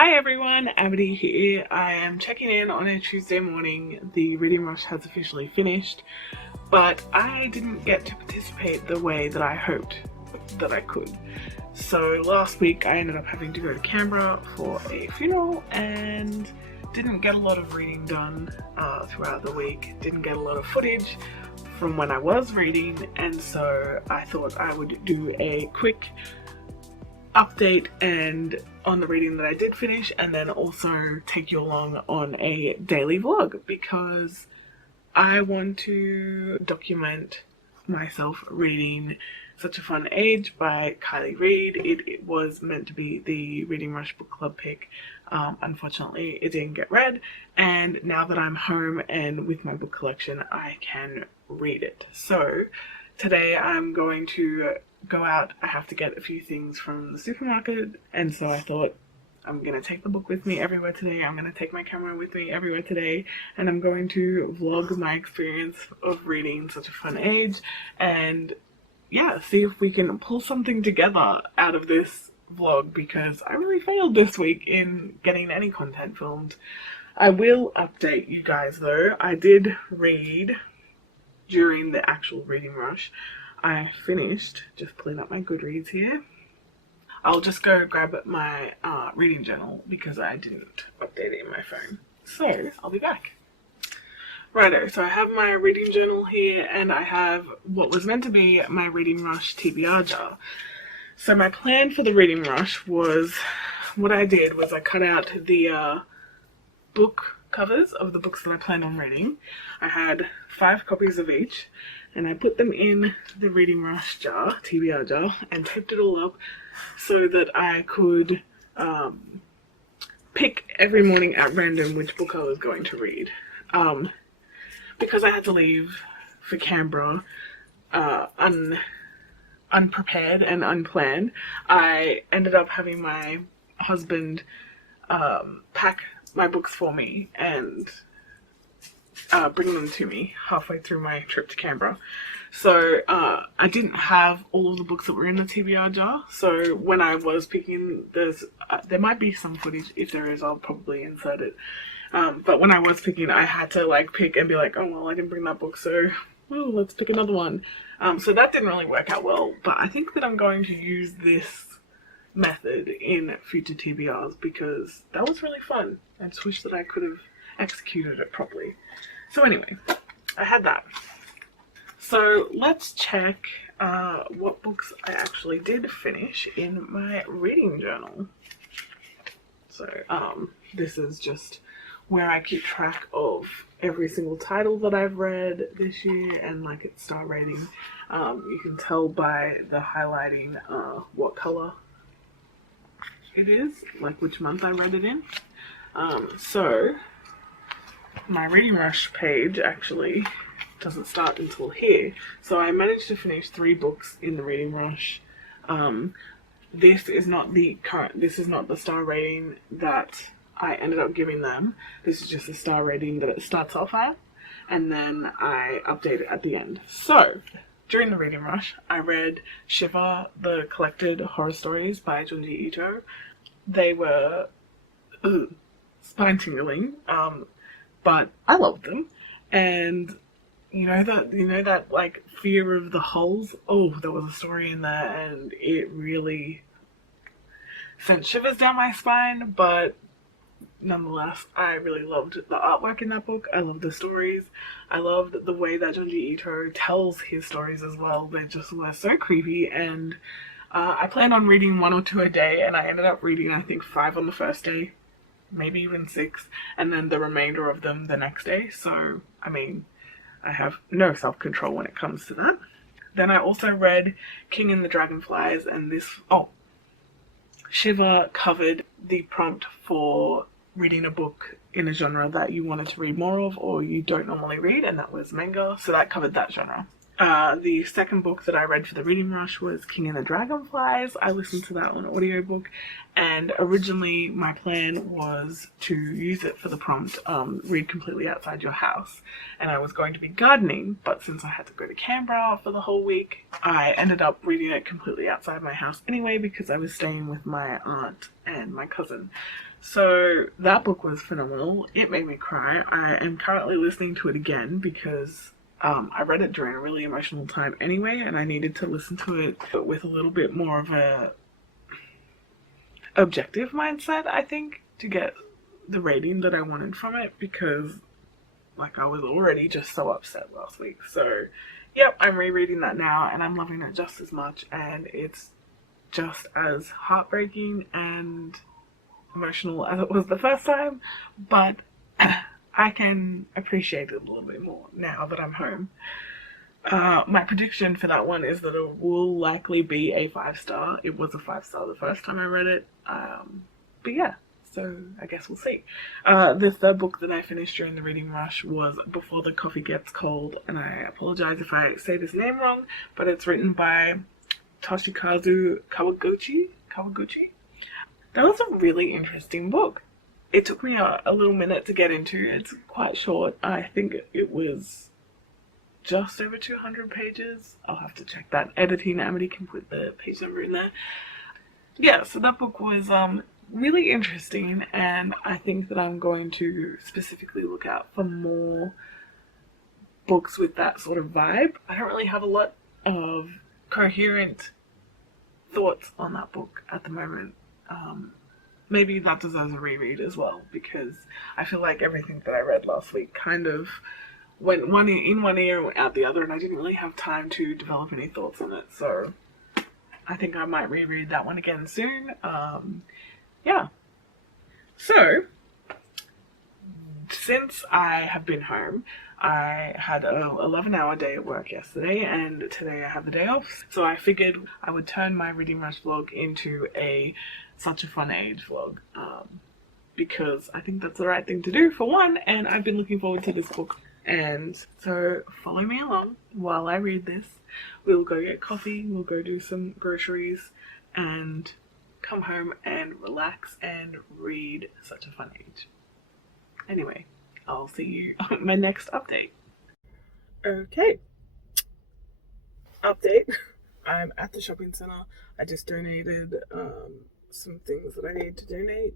Hi everyone, Abby here. I am checking in on a Tuesday morning. The reading rush has officially finished, but I didn't get to participate the way that I hoped that I could. So last week I ended up having to go to Canberra for a funeral and didn't get a lot of reading done throughout the week. Didn't get a lot of footage from when I was reading, and so I thought I would do a quick update and on the reading that I did finish, and then also take you along on a daily vlog because I want to document myself reading Such a Fun Age by Kylie Reid. It was meant to be the Reading Rush book club pick. Unfortunately it didn't get read, and now that I'm home and with my book collection I can read it. So today I'm going to go out. I have to get a few things from the supermarket, and so I thought I'm gonna take the book with me everywhere today. I'm gonna take my camera with me everywhere today, and I'm going to vlog my experience of reading Such a Fun Age and yeah, see if we can pull something together out of this vlog because I really failed this week in getting any content filmed. I will update you guys though. I did read during the actual reading rush. I finished, just pulling up my Goodreads here. I'll just go grab my reading journal because I didn't update it in my phone. So I'll be back. Righto, so I have my reading journal here and I have what was meant to be my reading rush TBR jar. So my plan for the reading rush was, what I did was I cut out the book covers of the books that I planned on reading. I had 5 copies of each, and I put them in the reading rush jar, TBR jar, and taped it all up so that I could pick every morning at random which book I was going to read. Because I had to leave for Canberra unprepared and unplanned, I ended up having my husband pack my books for me and bring them to me halfway through my trip to Canberra. So I didn't have all of the books that were in the TBR jar, so when I was picking, there might be some footage. If there is, I'll probably insert it. But when I was picking, I had to like pick and be like, oh well, I didn't bring that book, so well, let's pick another one. So that didn't really work out well, but I think that I'm going to use this method in future TBRs because that was really fun. I just wish that I could have executed it properly. So anyway, I had that. So let's check what books I actually did finish in my reading journal. So this is just where I keep track of every single title that I've read this year and like its star rating. You can tell by the highlighting what color it is, like which month I read it in. So my reading rush page actually doesn't start until here. So I managed to finish 3 books in the reading rush. This is not the star rating that I ended up giving them. This is just the star rating that it starts off at, and then I update it at the end. So during the reading rush, I read Shiver, the Collected Horror Stories by Junji Ito. They were spine-tingling, but I loved them. And you know that like fear of the holes? Oh, there was a story in there and it really sent shivers down my spine, but nonetheless, I really loved the artwork in that book. I loved the stories. I loved the way that Junji Ito tells his stories as well. They just were so creepy, and I planned on reading 1 or 2 a day, and I ended up reading I think 5 on the first day, maybe even 6, and then the remainder of them the next day. So I mean, I have no self-control when it comes to that. Then I also read King and the Dragonflies, and Shiver covered the prompt for reading a book in a genre that you wanted to read more of or you don't normally read, and that was manga, so that covered that genre. The second book that I read for the reading rush was King and the Dragonflies. I listened to that on audiobook, and originally my plan was to use it for the prompt, read completely outside your house. And I was going to be gardening, but since I had to go to Canberra for the whole week, I ended up reading it completely outside my house anyway because I was staying with my aunt and my cousin. So that book was phenomenal. It made me cry. I am currently listening to it again because I read it during a really emotional time anyway, and I needed to listen to it with a little bit more of a objective mindset, I think, to get the rating that I wanted from it, because like I was already just so upset last week. So yep, I'm rereading that now and I'm loving it just as much, and it's just as heartbreaking and emotional as it was the first time, but I can appreciate it a little bit more now that I'm home. My prediction for that one is that it will likely be a 5-star. It was a 5-star the first time I read it. But yeah, so I guess we'll see. The third book that I finished during the reading rush was Before the Coffee Gets Cold, and I apologize if I say this name wrong, but it's written by Toshikazu Kawaguchi. That was a really interesting book. It took me a little minute to get into. It's quite short. I think it was just over 200 pages. I'll have to check that. Editing, Amity can put the page number in there. Yeah, so that book was really interesting, and I think that I'm going to specifically look out for more books with that sort of vibe. I don't really have a lot of coherent thoughts on that book at the moment. Maybe that deserves a reread as well, because I feel like everything that I read last week kind of went in one ear and went out the other, and I didn't really have time to develop any thoughts on it. So I think I might reread that one again soon. Yeah. So since I have been home, I had an 11-hour day at work yesterday, and today I have the day off. So I figured I would turn my Reading Rush vlog into a Such a Fun Age vlog, because I think that's the right thing to do for one, and I've been looking forward to this book. And so follow me along while I read this. We'll go get coffee, we'll go do some groceries, and come home and relax and read Such a Fun Age. Anyway, I'll see you on my next update. Okay. Update. I'm at the shopping center. I just donated some things that I need to donate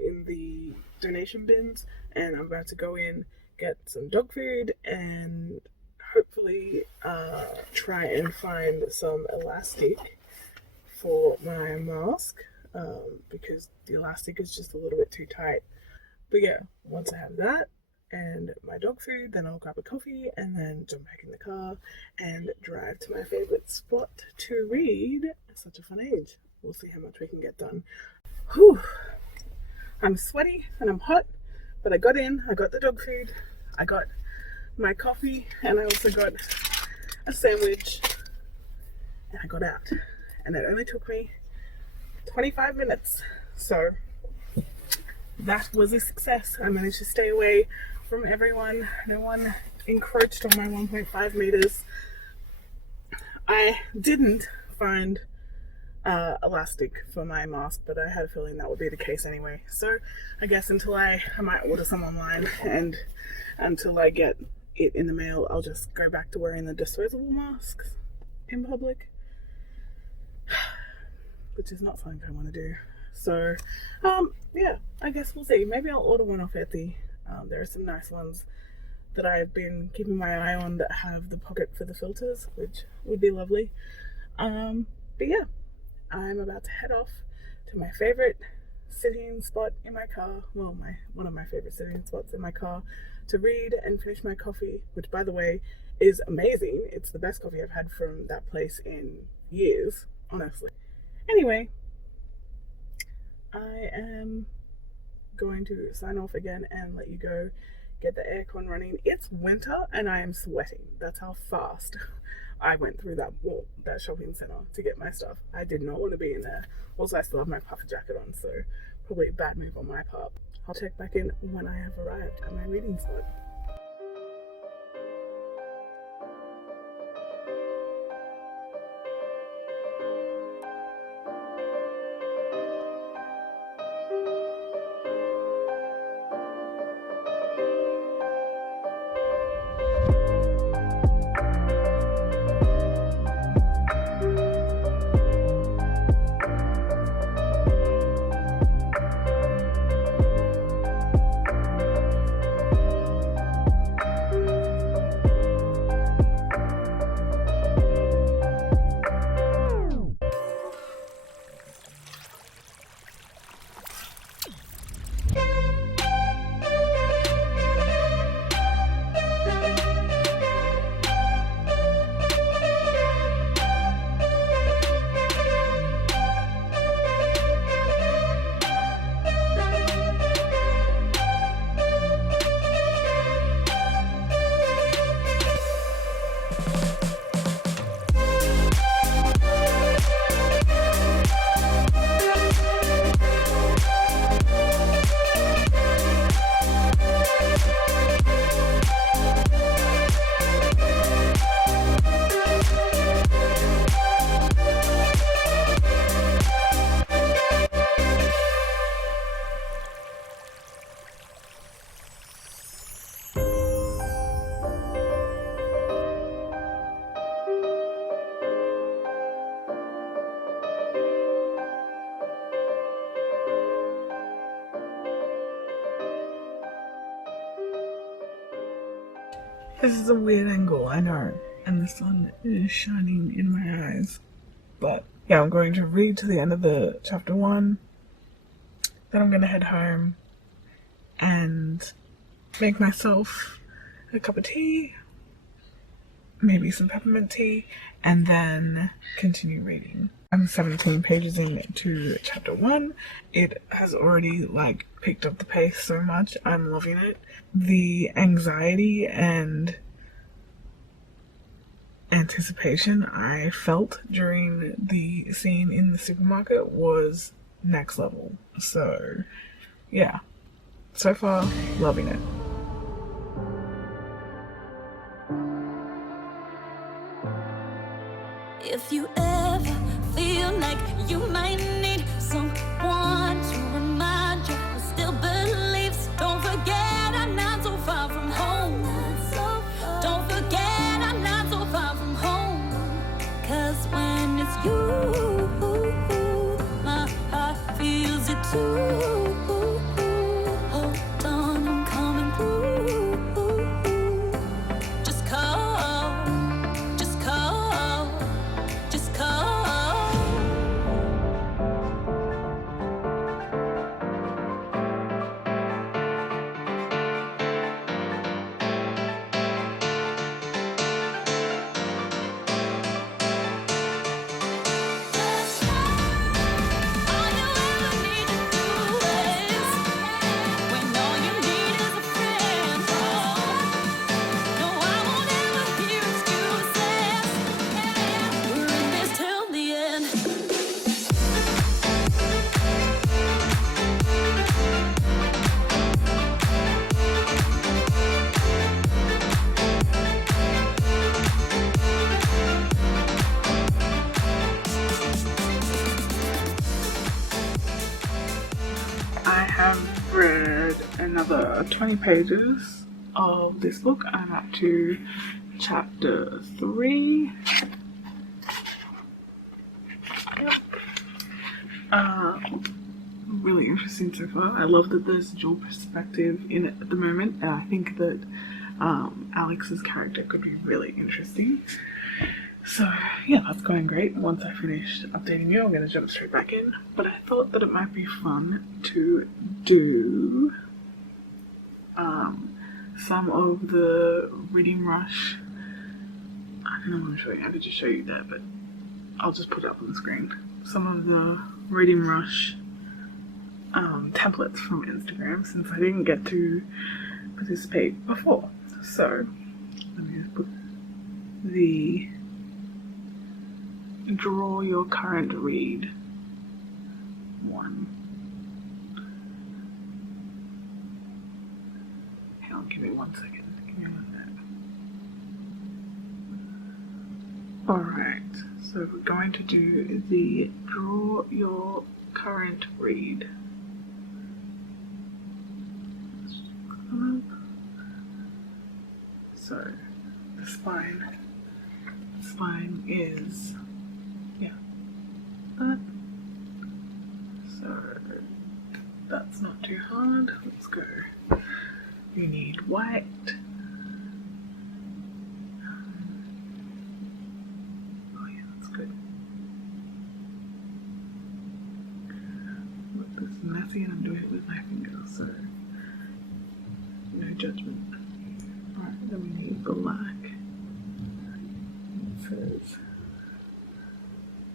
in the donation bins, and I'm about to go in, get some dog food, and hopefully try and find some elastic for my mask, because the elastic is just a little bit too tight. But yeah, once I have that and my dog food, then I'll grab a coffee and then jump back in the car and drive to my favorite spot to read Such a Fun Age. We'll see how much we can get done. Whew. I'm sweaty and I'm hot, but I got in, I got the dog food, I got my coffee, and I also got a sandwich, and I got out. And it only took me 25 minutes. So that was a success. I managed to stay away from everyone. No one encroached on my 1.5 meters. I didn't find elastic for my mask, but I had a feeling that would be the case anyway. So I guess until I might order some online, and until I get it in the mail, I'll just go back to wearing the disposable masks in public, which is not something I want to do. So yeah, I guess we'll see. Maybe I'll order one off Etsy. There are some nice ones that I've been keeping my eye on that have the pocket for the filters, which would be lovely. But yeah, I'm about to head off to my favorite sitting spot in my car, well, one of my favorite sitting spots in my car, to read and finish my coffee, which, by the way, is amazing. It's the best coffee I've had from that place in years, honestly. Anyway, I am going to sign off again and let you go get the aircon running. It's winter and I am sweating. That's how fast I went through that shopping center to get my stuff. I did not want to be in there. Also, I still have my puffer jacket on, so probably a bad move on my part. I'll check back in when I have arrived at my reading spot. This is a weird angle, I know, and the sun is shining in my eyes. But yeah, I'm going to read to the end of the chapter 1. Then I'm going to head home and make myself a cup of tea, maybe some peppermint tea, and then continue reading. I'm 17 pages into chapter 1. It has already picked up the pace so much. I'm loving it. The anxiety and anticipation I felt during the scene in the supermarket was next level. So yeah, so far loving it. If you ever feel like you might need someone to remind you who still believes, don't forget I'm not so far from home. Don't forget I'm not so far from home. 'Cause when it's you, my heart feels it too. Hold on, I'm coming through. Just call, just call. Just call. All you ever need to do is when all you need is a friend. No, I won't ever hear excuses. We're in this till the end. I have read another 20 pages of this book. I'm up to chapter 3. Yep. Really interesting so far. I love that there's dual perspective in it at the moment, and I think that Alex's character could be really interesting. So yeah, that's going great. Once I finish updating you, I'm going to jump straight back in. But I thought that it might be fun to do some of the Reading Rush. I don't know what I'm showing. I could just show you that, but I'll just put it up on the screen. Some of the Reading Rush templates from Instagram, since I didn't get to participate before. So let me just put the draw your current read one. Hang on, give me 1 second. Give me 1 minute. Alright, so we're going to do the draw your current read. So the spine is that. So that's not too hard. Let's go. You need white. Oh yeah, that's good. Look, this is messy and I'm doing it with my fingers, so no judgment. Alright, then we need black. It says,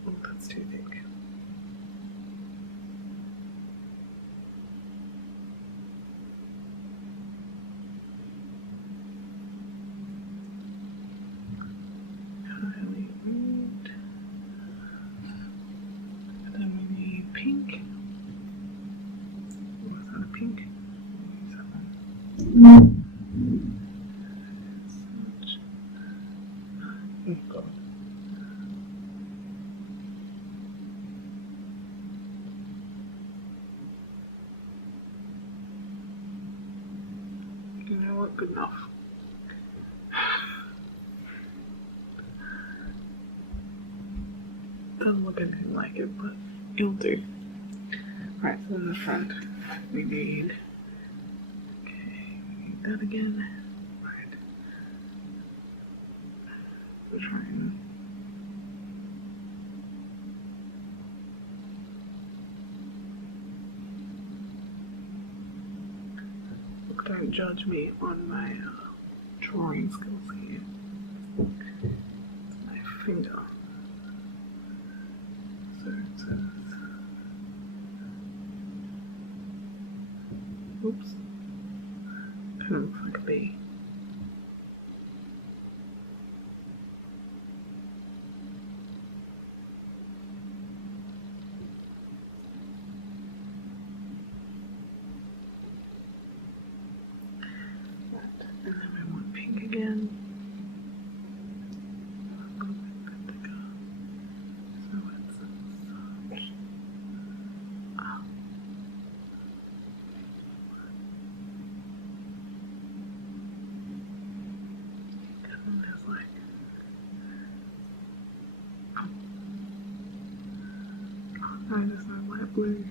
oh, that's too thick. Pink. Oh, is that a pink? Use that one. Oh god. You know what? Good enough. Doesn't look anything like it, but it'll do. Right, so in the front we need, okay, we need that again. Right. to try and look, don't judge me on my drawing skills here. It's my finger. So it says, oops, kind of looks like a bee. And then we want pink again. A little bit thicker. So it's and there's like no, there's no light blue.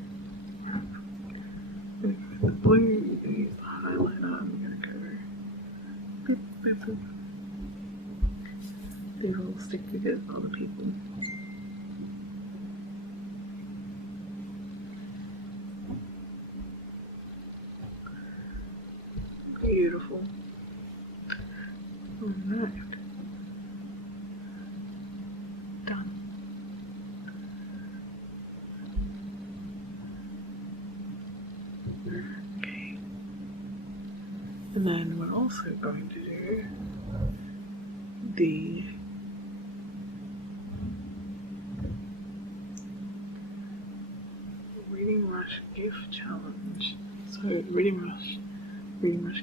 I'm gonna go with the blue and use the highlighter. I'm gonna go boop, boop, boop. These little stick figures are the people. Beautiful. Alright. Done. Okay. And then we're also going to do the Reading Rush gift challenge. So Reading Rush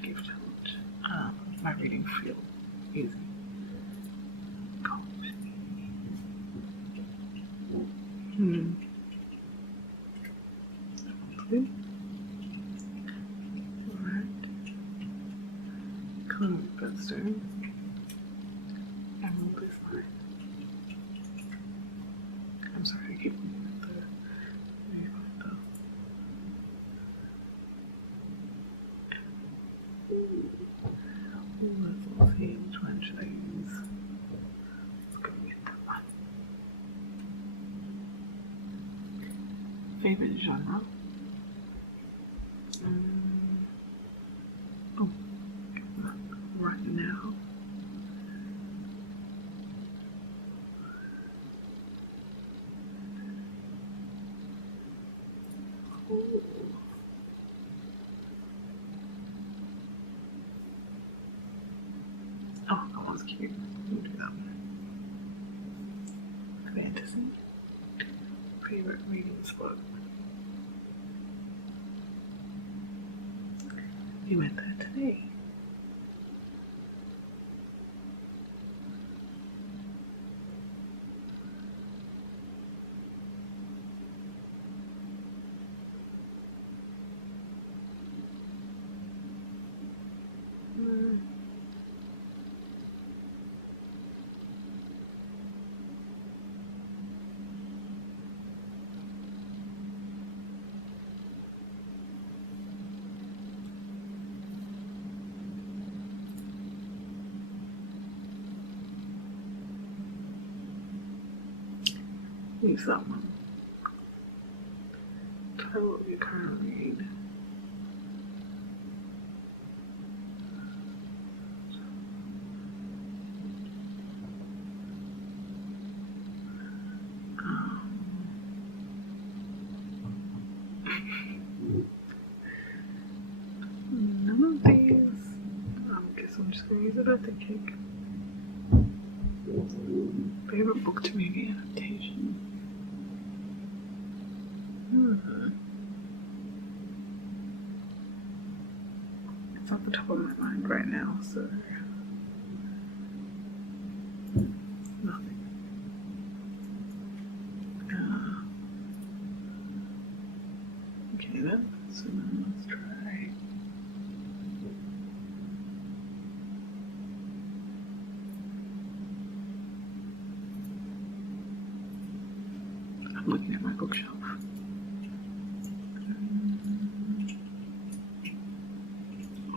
gift challenge. My reading feel easy. Good. Alright. Color Bedstone. Emerald is mine. I'm sorry, I keep looking at the viewfinder. Let's see, which one should I use? Let's go with that one. Favorite genre? Oh, right now. Ooh. Oh, that one's cute. We'll do that one. Fantasy. Favorite reading spot. We went there today. Use that one. Title of your current read. None of these. I guess I'm just going to use a birthday cake. Favorite book to movie adaptation. It's off the top of my mind right now, so nothing. Okay then, so now let's try. I'm looking at my bookshelf.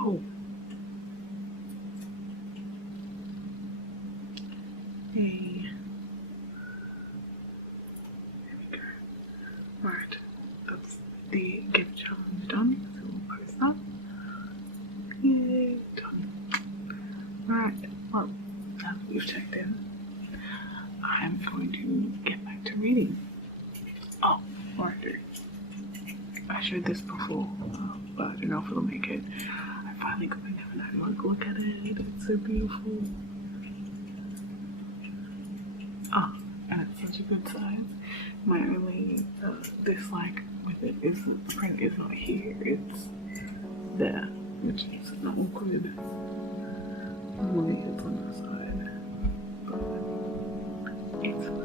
Oh. A gift challenge done, so we'll post that. Yay, done. Alright, well, now that we've checked in, I'm going to get back to reading. Oh, or I do. I showed this before, but I don't know if it'll make it. I finally got to have a look at it. It's so beautiful. Ah, and it's such a good size. My only dislike with it is that the print is not here, it's there, which is not good. Normally it's on the side, but it's fine.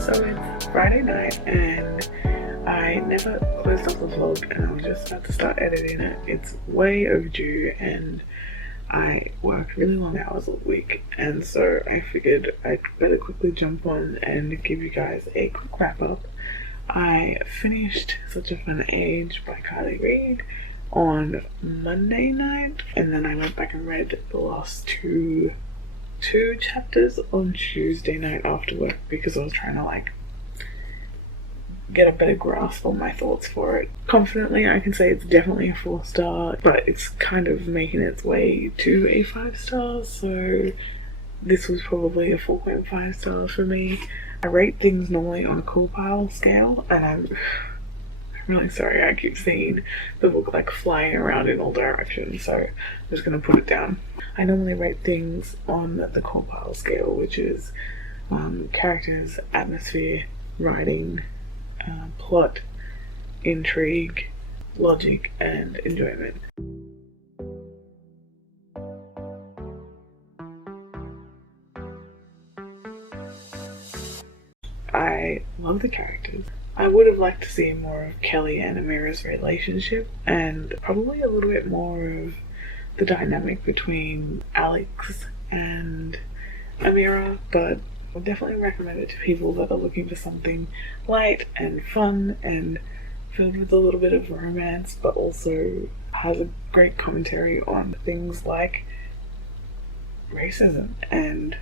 So it's Friday night and I never closed up the vlog and I was just about to start editing it. It's way overdue and I work really long hours all week, and so I figured I'd better quickly jump on and give you guys a quick wrap up. I finished Such a Fun Age by Kylie Reid on Monday night, and then I went back and read the last two chapters on Tuesday night after work because I was trying to get a better grasp on my thoughts for it. Confidently I can say it's definitely a 4-star, but it's kind of making its way to a 5-star, so this was probably a 4.5 stars for me. I rate things normally on a cool pile scale, and I'm really sorry I keep seeing the book flying around in all directions, so I'm just gonna put it down. I normally rate things on the cool pile scale, which is characters, atmosphere, writing, plot, intrigue, logic, and enjoyment. I love the characters. I would have liked to see more of Kelly and Amira's relationship, and probably a little bit more of the dynamic between Alex and Amira, but I would definitely recommend it to people that are looking for something light and fun and filled with a little bit of romance, but also has a great commentary on things like racism and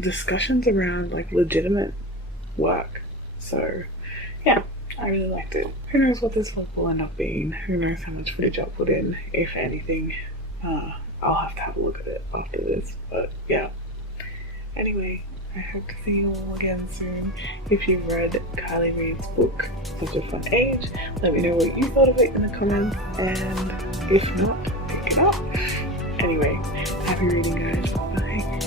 discussions around legitimate work. So yeah, I really liked it. Who knows what this vlog will end up being? Who knows how much footage I'll put in, if anything. I'll have a look at it after this, but yeah. Anyway, I hope to see you all again soon. If you've read Kylie Reid's book, Such a Fun Age, let me know what you thought of it in the comments, and if not, pick it up. Anyway, happy reading guys, bye.